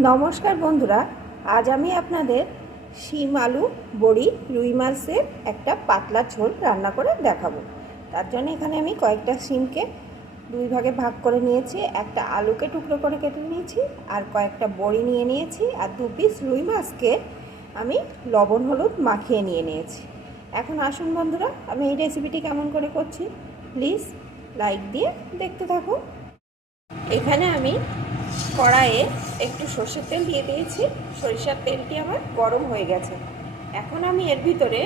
নমস্কার বন্ধুরা, আজ আমি আপনাদের শিম আলু, বড়ি, রুই মাছের একটা পাতলা ঝোল রান্না করে দেখাবো। তার জন্য এখানে আমি কয়েকটা শিমকে দুই ভাগে ভাগ করে নিয়েছি। একটা আলুকে টুকরো করে কেটে নিয়েছি আর কয়েকটা বড়ি নিয়ে নিয়েছি আর দু পিস রুই মাছকে আমি লবণ, হলুদ মাখিয়ে নিয়ে নিয়েছি। এখন আসুন বন্ধুরা, আমি এই রেসিপিটি কেমন করে করছি প্লিজ লাইক দিয়ে দেখতে থাকুন। এখানে আমি কড়াইয়ে একটু সর্ষের তেল দিয়ে দিয়েছি। সরিষার তেলটি আমার গরম হয়ে গেছে। এখন আমি এর ভিতরে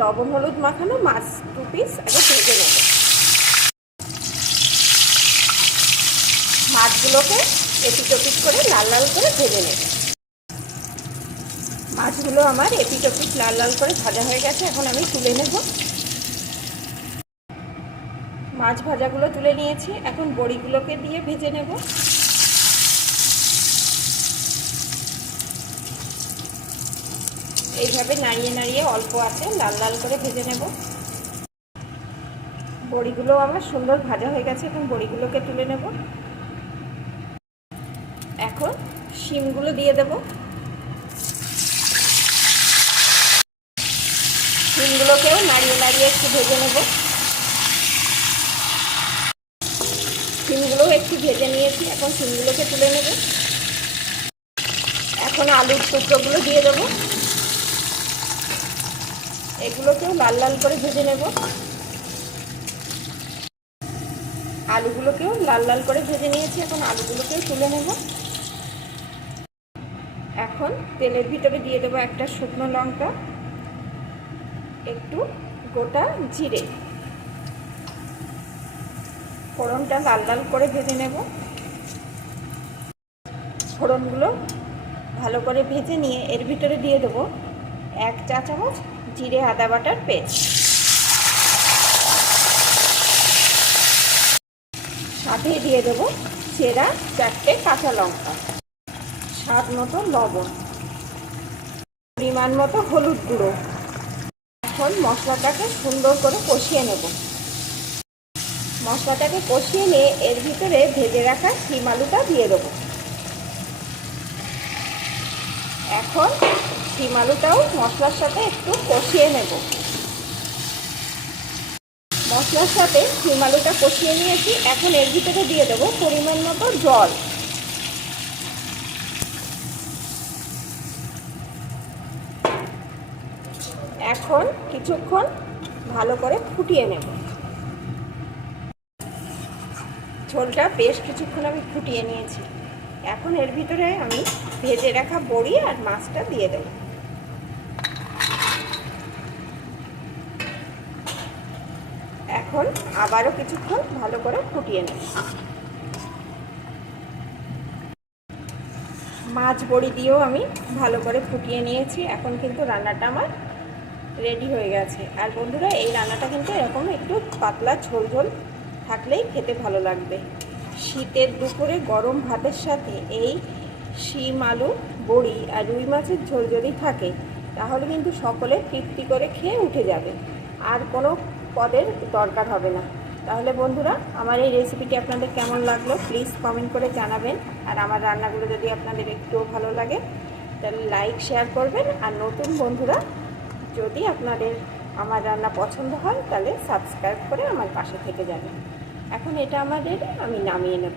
লবণ, হলুদ মাখানো মাছ দু পিস আগে ভেজে নেব। মাছগুলোকে এপিট ওপিট করে লাল লাল করে ভেজে নেব। মাছগুলো আমার এপিট ওপিট লাল লাল করে ভাজা হয়ে গেছে। এখন আমি তুলে নেব। মাছ ভাজাগুলো তুলে নিয়েছি। এখন বড়িগুলোকে দিয়ে ভেজে নেব। এইভাবে নাড়িয়ে নাড়িয়ে অল্প আছে, লাল লাল করে ভেজে নেব। বড়িগুলো আমার সুন্দর ভাজা হয়ে গেছে, এখন বড়িগুলোকে তুলে নেব। এখন শিমগুলো দিয়ে দেব। শিমগুলোকেও নাড়িয়ে নাড়িয়ে একটু ভেজে নেব। শিমগুলোও একটু ভেজে নিয়েছি, এখন শিমগুলোকে তুলে নেব। এখন আলুর টুকরোগুলো দিয়ে দেবো। এগুলোকেও লাল লাল করে ভেজে নেব। আলুগুলোকেও লাল লাল করে ভেজে নিয়েছি, এখন আলুগুলোকেও তুলে নেব। এখন তেলের ভিতরে দিয়ে দেবো একটা শুকনো লঙ্কা, একটু গোটা জিরে। ফোড়নটা লাল লাল করে ভেজে নেব। ফোড়নগুলো ভালো করে ভেজে নিয়ে এর ভিতরে দিয়ে দেবো এক চা চামচ জিরে আদা বাটার পেস্ট। সাথে দিয়ে দেবো সেরা চারটে কাঁচা লঙ্কা। স্বাদ মতো লবণ। পরিমাণ মতো হলুদ গুঁড়ো। এখন মশলাটাকে সুন্দর করে কষিয়ে নেব। মশলাটাকে কষিয়ে নিয়ে এর ভিতরে ভেজে রাখা শিম আলুটা দিয়ে দেবো। এখন শিম আলুটাও মশলার সাথে একটু কষিয়ে নেব। মশলার সাথে শিম আলুটা কষিয়ে নিয়েছি। এখন এর ভিতরে দিয়ে দেবো পরিমাণ মতো জল। এখন কিছুক্ষণ ভালো করে ফুটিয়ে নেব। ঝোলটা বেশ কিছুক্ষণ আমি ফুটিয়ে নিয়েছি। এখন এর ভিতরে আমি ভেজে রাখা বড়ি আর মাছটা দিয়ে দেব। এখন আবারও কিছুক্ষণ ভালো করে ফুটিয়ে নেব মাছ বড়ি দিয়েও আমি ভালো করে ফুটিয়ে নিয়েছি। এখন কিন্তু রান্নাটা আমার রেডি হয়ে গেছে। আর বন্ধুরা, এই রান্নাটা কিন্তু এরকম একটু পাতলা ঝোল ঝোল থাকলেই খেতে ভালো লাগবে। শীতের দুপুরে গরম ভাতের সাথে এই শিম আলু বড়ি আর রুই মাছের ঝোল যদি থাকে, তাহলে কিন্তু সকলে তৃপ্তি করে খেয়ে উঠে যাবে। আর কোনো পদের দরকার হবে না। তাহলে বন্ধুরা, আমার এই রেসিপিটি আপনাদের কেমন লাগল প্লিজ কমেন্ট করে জানাবেন। আর আমার রান্নাগুলো যদি আপনাদের একটু ভালো লাগে, তাহলে লাইক শেয়ার করবেন। আর নতুন বন্ধুরা, যদি আপনাদের আমার রান্না পছন্দ হয়, তাহলে সাবস্ক্রাইব করে আমার পাশে থেকে যাবেন। এখন এটা আমাদের, আমি নামিয়ে নেব।